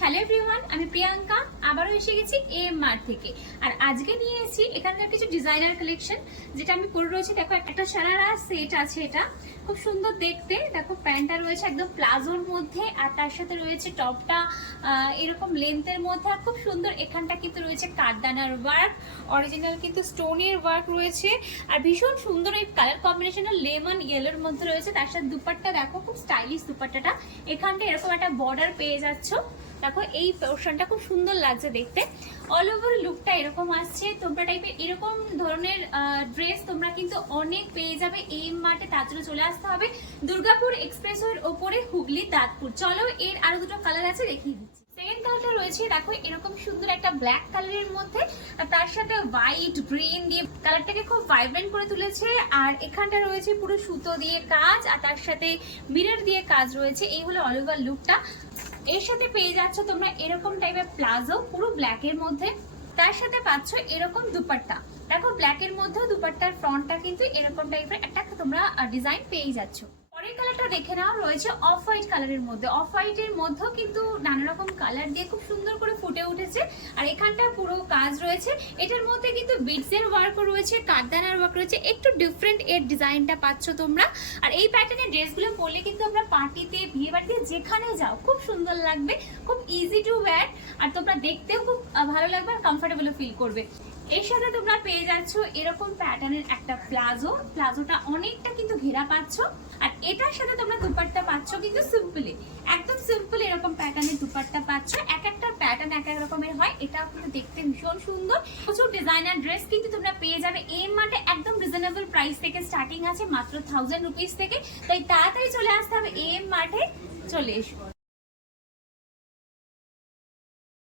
Hello everyone, আমি প্রিয়াঙ্কা আবারও এসে গেছি এম মার্ট থেকে। আর আজকে নিয়ে এসেছি এখানকার কিছু ডিজাইনার কালেকশন, যেটা আমি পরে রয়েছি। দেখো একটা সারারা সেট আছে, এটা খুব সুন্দর দেখতে। দেখো প্যান্টটা রয়েছে একদম প্লাজোর মধ্যে, আর তার সাথে রয়েছে টপটা এরকম লেন্থের মধ্যে। আর খুব সুন্দর এখানটা কিন্তু রয়েছে কাঠদানার ওয়ার্ক, অরিজিনাল কিন্তু স্টোনের ওয়ার্ক রয়েছে। আর ভীষণ সুন্দর এই কালার কম্বিনেশনটা লেমন ইয়েলোর মধ্যে রয়েছে। তার সাথে দুপাট্টা দেখো, খুব স্টাইলিশ দুপাট্টাটা। এখানটা এরকম একটা বর্ডার পেয়ে যাচ্ছ। দেখো এই পোর্শনটা খুব সুন্দর লাগছে দেখতে। অল ওভার লুকটা এরকম আসছে। তোমরা টাইপের এরকম ধরনের ড্রেস তোমরা কিন্তু অনেক পেয়ে যাবে এম মার্টে। তার জন্য চলে আসতে হবে দুর্গাপুর এক্সপ্রেসওয়ের ওপরে, হুগলি দাঁতপুর। চলো এর আরো দুটো কালার আছে, দেখিয়ে দিচ্ছি। সেকেন্ড কালারটা রয়েছে দেখো এরকম সুন্দর একটা ব্ল্যাক কালারের মধ্যে, আর তার সাথে হোয়াইট গ্রিন দিয়ে কালারটাকে খুব ভাইব্রেন্ট করে তুলেছে। আর এখানটা রয়েছে পুরো সুতো দিয়ে কাজ, আর তার সাথে মিরর দিয়ে কাজ রয়েছে। এই হলো অল ওভার লুকটা। এর সাথে পেয়ে যাচ্ছ তোমরা এরকম টাইপের প্লাজো পুরো ব্ল্যাক এর মধ্যে, তার সাথে পাচ্ছ এরকম দুপাট্টা। দেখো ব্ল্যাক এর মধ্যে দুপাট্টার ফ্রন্টটা কিন্তু এরকম টাইপের একটা তোমরা ডিজাইন পেয়ে যাচ্ছ। পরের কালারটা দেখে নাও, রয়েছে অফ হোয়াইট কালারের মধ্যে। অফ হোয়াইট এর মধ্যেও কিন্তু নানা রকম কালার দিয়ে খুব সুন্দর করে ফুটে উঠেছে। আর এখানটা পুরো কাজ রয়েছে। এটার মধ্যে কিন্তু বিটস এর ওয়ার্কও রয়েছে, কাঠদানার ওয়ার্ক রয়েছে। একটু ডিফারেন্ট এর ডিজাইনটা পাচ্ছ তোমরা। আর এই প্যাটার্নের ড্রেসগুলো পরলে কিন্তু আমরা পার্টিতে, বিয়ে বাড়িতে যেখানে যাও খুব সুন্দর লাগবে, খুব ইজি টু ওয়্যার। আর তোমরা দেখতেও খুব ভালো লাগবে আর কমফোর্টেবল ফিল করবে। এর সাথে তোমরা পেয়ে যাচ্ছ এরকম প্যাটার্নের একটা প্লাজো। প্লাজোটা অনেকটা কিন্তু ঘেরা পাচ্ছ। আর এটার সাথে তোমরা দুপাট্টা পাচ্ছ কিন্তু সিম্পলি, একদম সিম্পল এরকম প্যাটার্নের দুপাট্টা পাচ্ছ। এক একটা প্যাটার্ন এক এক রকমের হয়। এটাও কিন্তু দেখতে ভীষণ সুন্দর। প্রচুর ডিজাইনার ড্রেস কিন্তু তোমরা পেয়ে যাবে এম মার্টে। একদম রিজনেবল প্রাইস থেকে স্টার্টিং আছে, মাত্র 1000 রুপিস থেকে। তাই তাড়াতাড়ি চলে আসতে হবে এম মার্টে। চলে এসো।